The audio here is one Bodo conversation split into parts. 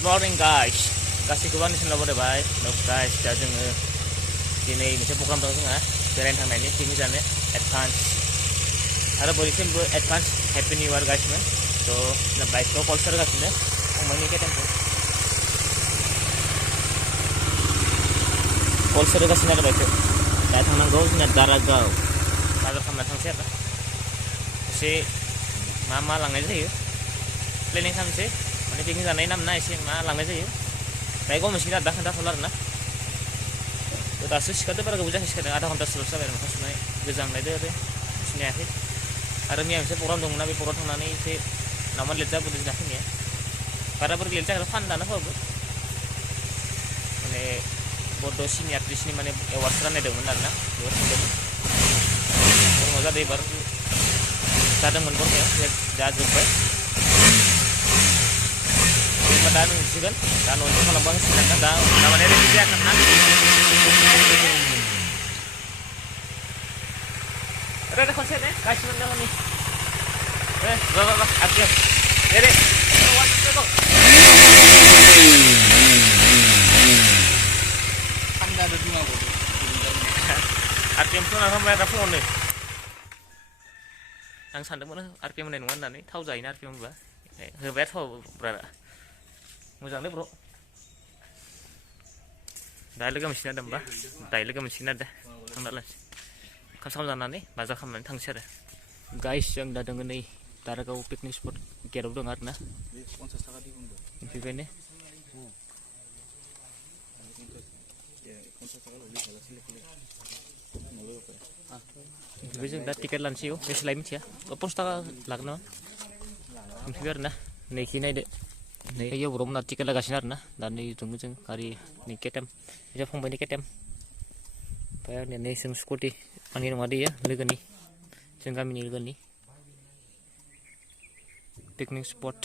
Good morning guys. गासैखौबो आंनि चेनेलाव बरायबाय guys दा जोङो दिनै मोनसे प्रग्राम दं जोंहा बेरायनो थांनायनि पिकनिक जानो एडभान्स आरो बयनिसिमबो एडभान्स हेपि निउ इयार गाइसमोन थ' बाइकखौ कल सोरगासिनो फंबायनि गेटेमखौ कल सोरगासिनो आरो बाइकखौ दा थांनांगौ जोंना दारागाव बाजार खालामना थांसै आरो एसे मा लांनाय जायो प्लेनिं खालामसै माने पिकनिक जानाय नामना एसे मा लांनाय जायो बाइकआव मोनसिगोन आरो दा खोन्थाथ'ला आरोना दासो सिखारदों बारा गोबाव जायाखै सिखारदों आधा घन्टासोल'सो जाबाय आरो मोखां सुनाय गोजांनायदो आरो सुनायाखै आरो मैया मोनसे प्रग्राम दंमोन ना बे प्रग्राम थांनानै एसे नावमान लेट जाबोदों जोंना फैनाया बारा बोरै लेट जागोन फान दानो होबाबो माने बड' सिनि आर्टिस्टनि माने एवार्डस राननायदोंमोन आरोना बेयाव थांदोंमोन बर'आव जादों एबार जादोंमोन बर'आव जाजोब्बाय दा नुसिगोन दा न'निफ्राय खालामबा होसिगोन दा माने रेडि जायाखै ना Ada konsep ya, guys bener nih. Akhir. Dede. Anda ada di mana? RPM tuh namanya apa phone nih? Ang सानदोंमोन RPM होननाय नङा होननानै थाव जायोना RPM होनबा होबाय थाव ब्रादा मोजांलै ब्र दा लोगो मोनसिगोन आरो होमबा दायो लोगो मोनसिगोन आरो थांना लासै खाम जानानै बाजार खालामनानै थांसै आरो गाइस जों दा दङ नै दारागाव पिकनिक स्पट गेटआव दं आरोना 50 थाखा दिहुनदो बेबायनो जों दा टिकेट लानोसै बेसे लायो मिथिया 50 थाखा लागोन नामा मिथिबाय आरोना नैखि नायदो नै इयाव बर'मोना टिकेट लागासिनो आरोना दा नै दङ जों गारिनि केटेम बिजा फंबायनि केटेम ओमफ्राय नै जों स्कुटि आंनि नङा दैया लोगोनि जों गामिनि लोगोनि picnic spot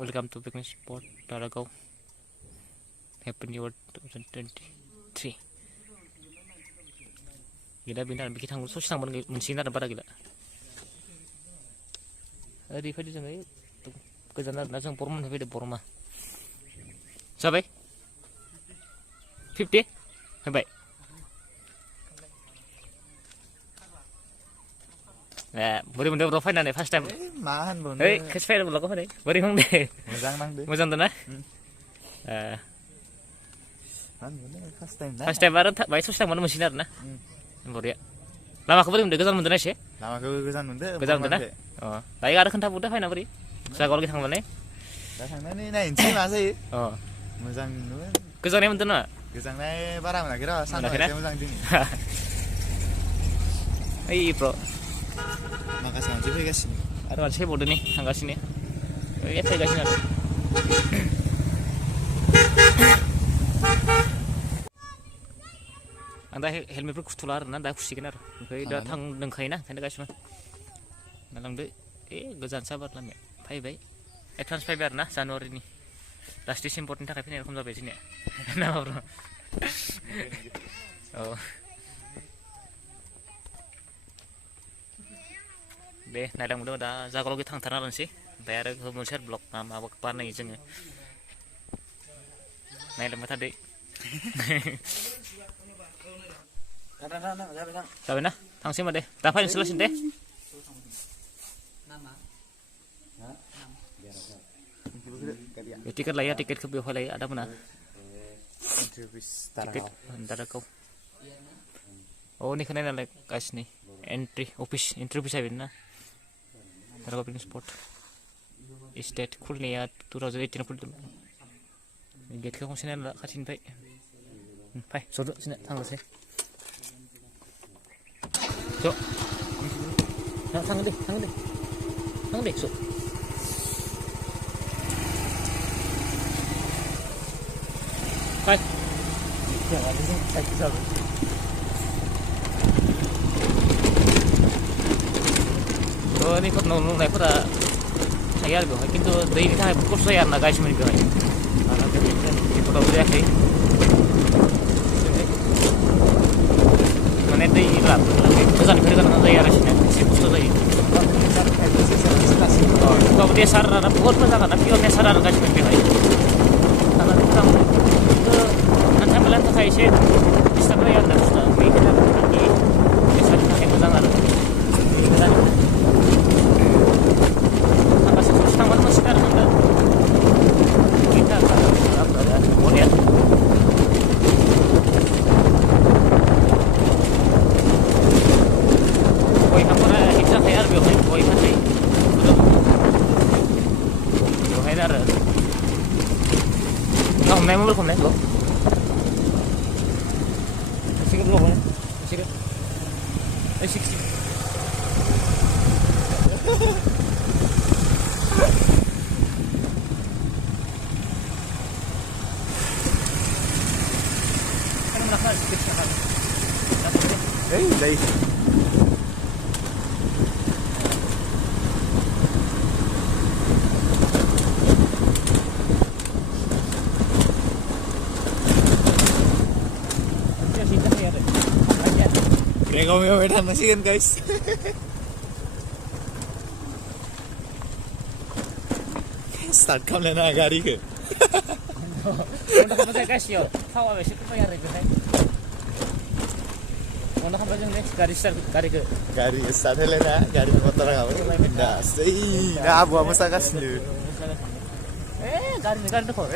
welcome to picnic spot दारागाव हेपि निउ इयार 2023 गैला बेनो आरो बिखि थांगौ ससे थांबानो मोनसिगोन आरो बारा गैला ओरैबायदि जोङो गोजान आरोना जों बर'मानिफ्राय फैदों बर'मा जाबाय 50 होबाय बोरै मोनदों ब्र फाइनानै फार्स्ट टाइम मा होनबावनो ओइ खेस फाइनाल ब्लगआव फैनाय बोरै मोनदों मोजां नांदो मोजां दं ना फार्स्ट टाइम आरो बाय ससे थांबानो मोनसिगोन आरोना बरिया लामाखौ बोरै मोनदों गोजान मोनदों ना एसे लामाखौ गोजान मोनदों ना अ दायो आरो खोन्थाबावदो फाइना बोरै जागावलागै थांबालाय दा थांनानै नायनोसै मा जायो अ मोजां नुगोन गोजांनाय मोनदों ना गोजांनाय बारा मोनाखै र' सानदुंआ एसे मोजां दिनै ओइ ब्र माखासे मानसि फैगासिनो आरो मानसि फैबावदों नै थांगासिनो ओइ फैगासिनो आरो आं दा हेलमेटफोर खुथ'ला आरोना दा खुसिगोन आरो ओमफ्राय दा थांदोंखायोना ओंखायनो गासिबो नालांदो गोजान साबार लामाया फैबाय एडभान्स फैबाय आरोना जानुवारिनि लास्ट डिसेम्बरनि थाखाय फैनाय रखम जाबाय जोंनिया ना ब्र औ दे नायलांदो दा जागावलागै थांथारना लानोसै ओमफ्राय आरो मोनसे ब्लग माबा बानायो जोङो नायलांबाय थादो जाबाय ना थांसै होनबा दे दा फैनोसै लासिनो दे टिकेट लायो टिकेटखौ बेवहाय लायो आदा मोना टिकेट दारागाव अ निखौ नायनालाय गासिनि एन्ट्रि अफिस जाहैबाय ना दारागाव पिकनिक स्पट स्टेट खुलिनाया 2018 खुलिदोंमोन गेटखौ खनसे नायला खाथिनिफ्राय फै ज'दो जोंना थांनोसै ज' थाङो दे ज' fai jangan di sini saya bisa ini kok nong naik pada saya lebih baik itu dari ini saya bukan saya nak guys mereka ini karena itu pada udah sih mana itu ilah pesan kerja kan saya harus ini sih bukan saya oh kalau dia saran bukan pesan tapi kalau dia saran guys mereka ini हमनाय मबाइल हमनाय ल' सिगां ल' हमनाय सिगां ओइ 60 kan nak sedikit sekali. Đây. Kayak ngomel-ngomelan masih kan guys. Start kamu lena gari ke? Udah kamu saya kasih yo. Tahu apa sih kita yang ribet? Udah kamu jangan deh gari start gari ke. Gari start lena gari motor kamu. Dah, sih. Nah, abu masa kasih. Gari tuh kok.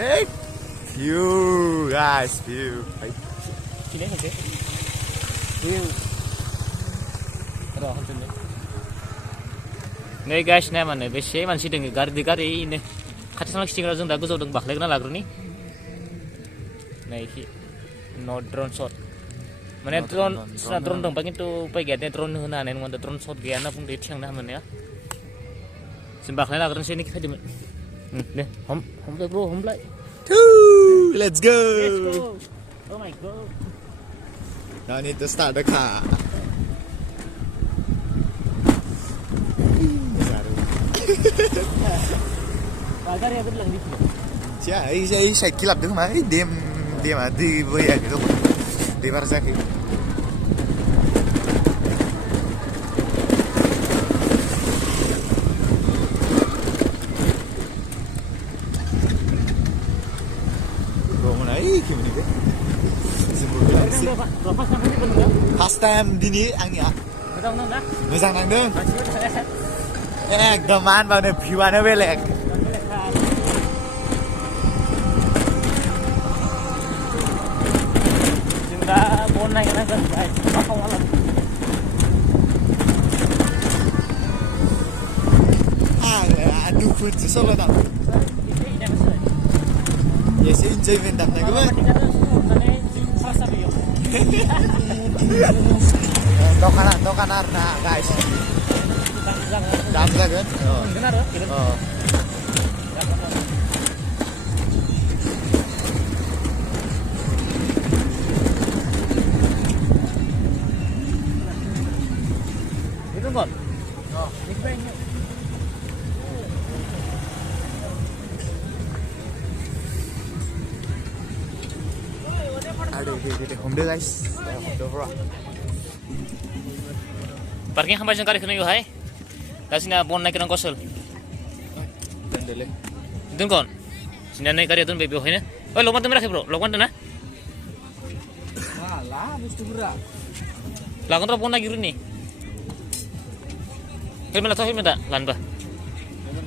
View, guys, view. Sini aja. View. Terus hancurin. Nih guys, nih mana? Besi masih dengan gari ini. Kata sama kisah जों दा गोजौ दं बाख्लायग्रा लाग्रोनि नै no drone shot माने drone दं खिन्थु उपाय गैया दे drone होनो हानाय नङा drone shot गैया होनना बुंदो थिखांनो हामोन जों बाख्लाय लाग्रोनोसै नि खायदोमोन दे हमलाय ब्र हमलाय Let's go. Oh my god. Now I need to start the car. Bagar ya betul di sini. Saya kilap dong mah, dia mah di boya gitu, di Barzaki. Gimana gimana deh? First time dini angnya. Betul nang. Gaman banget view-nya belek. Sudah mau naik kan guys. Apa malam? Aduh, food solo dah. Ya sih enjoy bentar nih gue. Dokan arna guys. Damza kan? Benar ya? Oh. Itu kok? Oh. Aduh, home deh guys. Home bro. Parking hampa jengkar ikut nih hai. Kasihnya bon naik nang kosel. Dendele. Itu kon. Sini naik kari itu bebek ini. Oh, lokman tuh merah bro. Lokman tuh na. Alah, mesti berat. Lakon tuh bon lagi nih. Helmet atau helmet tak? Lan bah.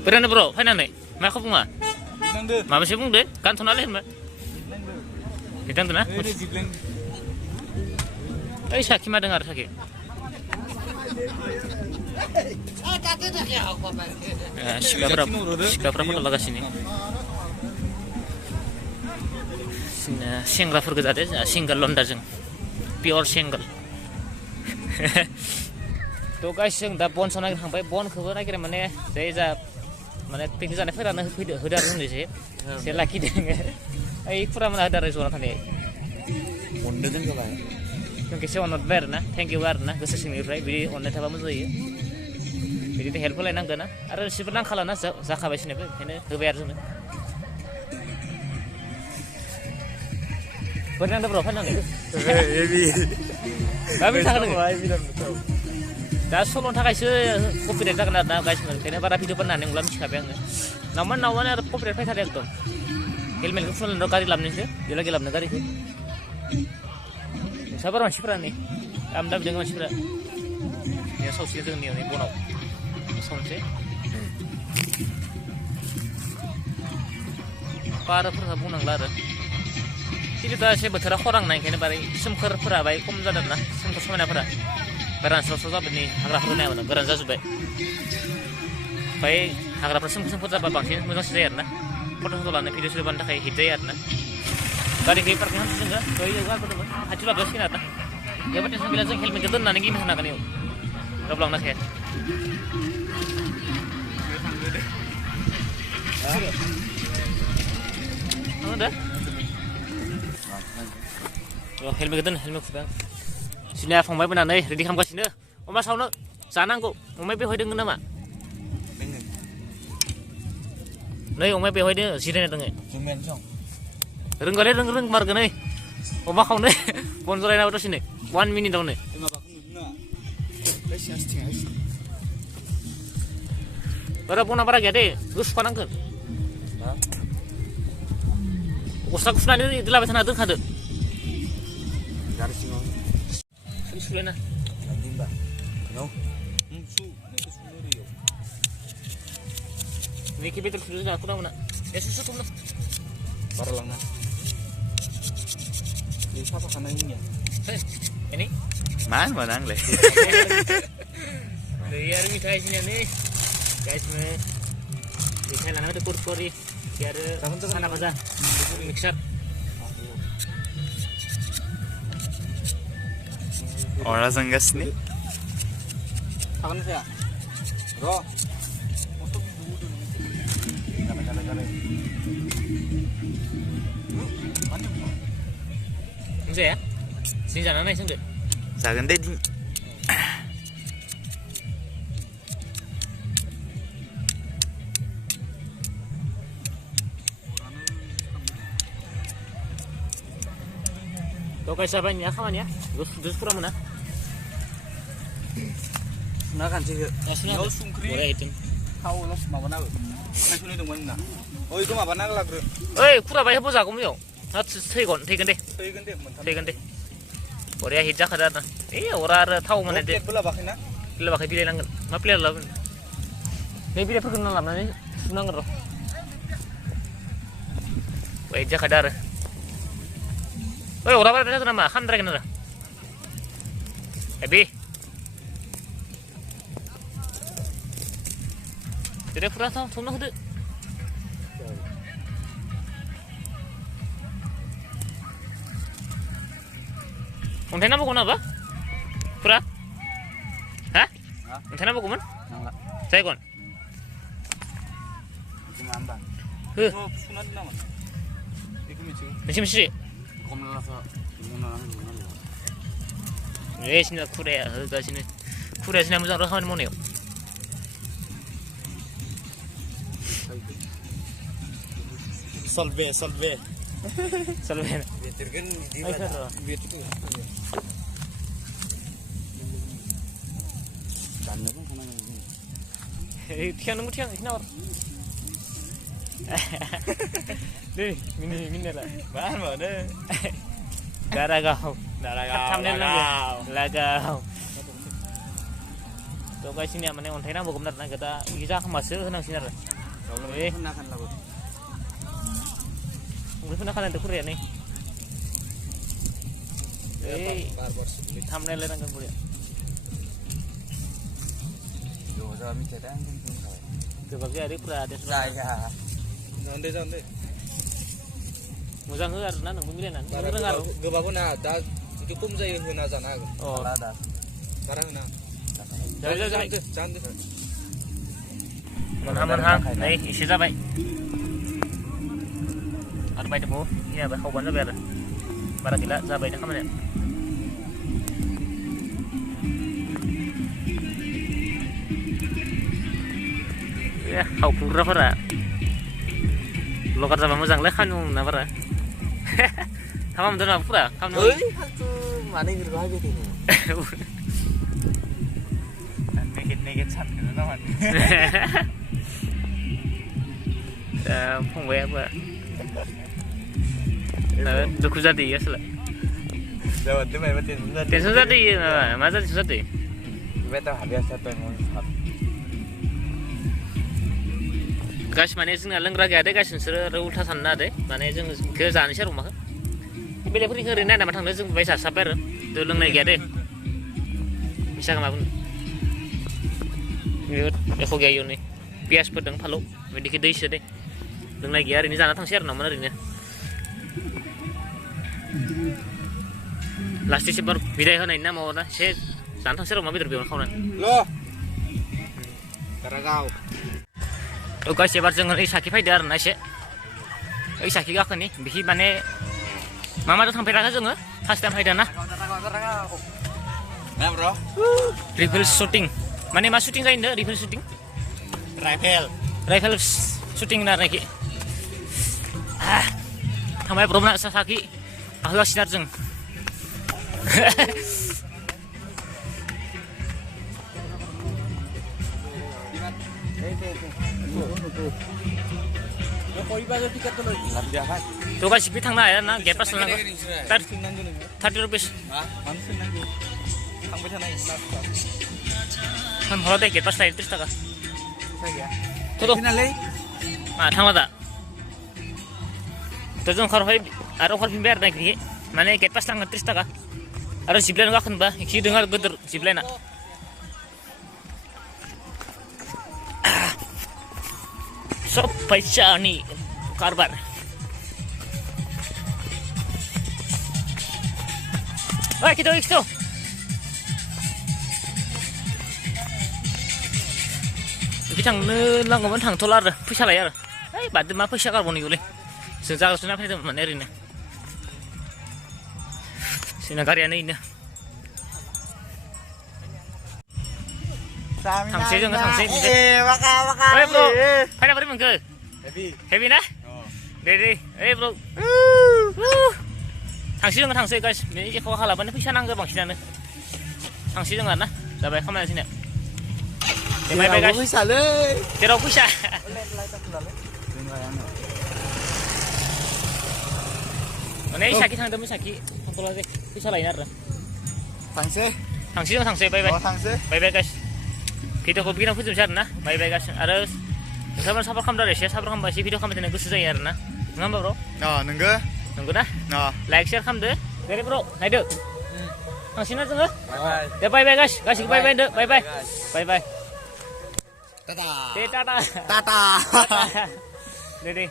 Berani bro, hai nane. Mereka bunga. Mama sih bung deh. Kan tuh nale helmet. Hitam tuh na. Eh, sakit mah dengar sakit. Siapa berapa laga sini? Single for kita deh, single londa jeng, pure single. Tuh guys, yang dah bon sana sampai bon keluar lagi mana? Saya mana tinggi sana firana hudar ini sih. Saya lagi dengar. Kurang mana hudar itu orang tadi. Bunda jeng kalau. Yang kisah onot ber na, thank you ber na, gusur sini right, beri onot apa maksud ya? Beri itu helpful enang dana, ada si pernah kalah na, zakah besi nih, ini kebayar semua. Pernah ada berapa nang itu? Tapi tak ada. Dah solon tak kasih kopi tak kena na guys, karena para video pernah yang belum siapa yang. Namun ada kopi tak ada itu. Helmet full nokari lam nih sih, dia lagi lam nokari sih. Sabar masih berani. Amdam jangan masih berani. Ya sosial dengan ni bonau. Sonse. Para pura bunang lara. Ini dah saya berterah orang naik ini bari semker pura baik kum zadar na semker semana pura. Beran sosok ni hagra pura ni mana beran zazu baik. Baik hagra pura semker semper apa bangsin mungkin saya na. Foto foto lana video sudah banyak kayak hidayat na. Tadi kayak parkir hantu enggak? Kau juga aku tuh. Hancur lah sih nata. Ya betul sambil aja helmet itu nanti gimana sana kan yuk. Kau bilang nak ya. Ada? Oh, helmet itu helmet kita. Sini fungbai benar nih, ready kamu kasih nih. Oma sauna, sana aku. Oma behoi dengan nama. Nih, oma behoi deh, sini nih tengah. Cuman song. Reng marga nih. Oma kau nih, sponsor yang apa sini? 1 minute dong nih. Berapa pun apa lagi Gus panang kan? Usah ini di labesan ada kan? Garis sing. Sudah nah. Nanti mbak. No. Su, itu sendiri yo. Ini kita sudah aku nama nak. Ya susu tuh nak. Parang na. Ini siapa kana ini ya? Ini? Mana nang le. Biar mitai sini nih. Guys me. Mitai lana ada kurkuri. Biar sana baza. Mixer. Orang sanggas nih. Kapan sih ya? Bro. Sini ya? Sini sana nih sini. Jangan deh di. Kau kayak siapa ya kawan ya? Gus pura mana? Nah kan sih. Ya sini. Yo sungkri. Boleh itu. Kau los apa nak? Kai suni dong mana? Oh itu apa nak lah bro? Eh, pura bayar apa aku mau? Hat segon, tekan deh. Tegan deh. Boleh hijau kada na. Orang tahu mana deh. Bola bakina. Bila pakai pilih langgan. Ma pilih lah. Nih pilih perkenalan lah nih. Senang roh. Hijau kada. Orang apa ada nama? Kan mereka nara. Ebi. Jadi pura tahu, semua sudah. Untai nama kau apa? Pura? Hah? Untai nama kau mana? Nangla. Saya kon. Itu ngambang. Oh sunat nama. Iku micu. Mesti. Kom nasa. Muna nang. Sini kure ya, dah sini. Kure sini macam orang mana ni? Solve. Selalu. Betul kan di Ay, mana? sir. Betul. Dan kan kana ini. Tiang nunggu tiang, kenapa? Deh, mini lah. Mana mana? Darah kau. Thamnya lagau. Tuh guys sini mana ontai nama bukan benar kita bisa masuk nang sini. Kalau pernah kan lah. Mungkin pernah kalian tuh ya nih. Thamnya lagi nang kuliah. Yo, giờ mình sẽ đang đi rồi. Từ bậc kia đi pura ada Dài cả. Jangan. Muzang nggak ada nang bumilin nang. Dengar. Gak na, dah cukup saya huna sana. Oh. Ada. Sekarang huna. Jangan. Manhang. Này, isi ra vậy. Ada baik temu. Ini apa? Kau bandar biar. Barang gila, ra baik nak mana? Ya, kau pura pura. Lo kata kamu jangan lekan na pura. Kamu betul na pura. Kamu. Hantu mana yang berbahagia ini? Naked chat gitu teman. Phong apa? Duku jadi ya sila. Jawab tu memang tension. Tension jadi, masa tension jadi. Betul habis satu yang mau. Gas mana sih ngalang raga ada gas sensor ulta sana ada. Mana sih ke sana sih rumah. Bila pun ini rina nama tangga sih bisa sabar. Tu lang naik ada. Bisa kemana pun. Ini kau gaya ni. Pias pedang palu. Medikit deh sih deh. Lang naik hari ini sana tang share nama mana ini. Last December बिदाय होनायनि नामाव ना एसे जानो थांसै र' अमा बेदर बेयावनो खावनानै Lo. Karagao. गाइस एबार जोङो ओइ साखि फैदो आरोना एसे ओइ साखि गाखोनि बिखि माने मा माजों थांफेराखै जोङो फार्स्ट टाइम फैदो ना Nah, bro. रिफेल शुटिं माने मा शुटिं जायो होनदो रिफेल शुटिं Rifle. राइफेल शुटिं होनो आरोखि थांबाय ब्रबना साखि गाखोगासिनो आरो जों थ' गासिबो थांनो हाया ना गेट पास लानांगौ 30 रुपिस थांहरा दे गेट पास लायो 30 थाखा थ' थांला दा थ' जों ओंखारबाय आरो ओंखारफिनबाय आरो नायखि माने गेट पास लांगोन 30 थाखा आरो जिबलाइन गाखोनोबा एखि दङ आरो गोदोर जिबलाइना सब फैसानि कारबार ओइ खिथ' बिदि थांनो नांगौमोन थांथ'ला आरो फैसा लायो आरो ओइ बादो मा फैसा गारबावनांगौलै जों जागायावसो ना फैदोंमोन माने ओरैनो जोंना गारियानो इनो थांसै जोङो थांसै ओइ ब्र फायना बोरै मोनखो हेभि ना दे ओइ ब्र थांसै जोङो थांसै गाइस बे एख' खालामबानो फैसा नांगौ बांसिनानो थांसै जोङो आरोना जाबाय खामानिया जोंनिया दे बाय बाय गाइस जेराव फैसा माने साखि थांदोंमोन साखि थांथ'ला दे फैसा लायो आरो थांसै जों थांसै बाय बाय गाइस भिडिअखौ बिगिनाव फोजोबनोसै आरोना बाय बाय गाइस आरो नोंथांमोन सापर्ट खालामदो आरो एसे सापर्ट खालामबा एसे भिडिअ खालामबाय थानो गोसो जायो आरोना नङा होमबा ब्र' नंगौ ना लाइक शेयार खालामदो दे ब्र' नायदो थांसैना जोङो दे बाय बाय गाइस गासिबो बाय बाय होनदो बाय बाय Tata. दे टाटा Tata. दे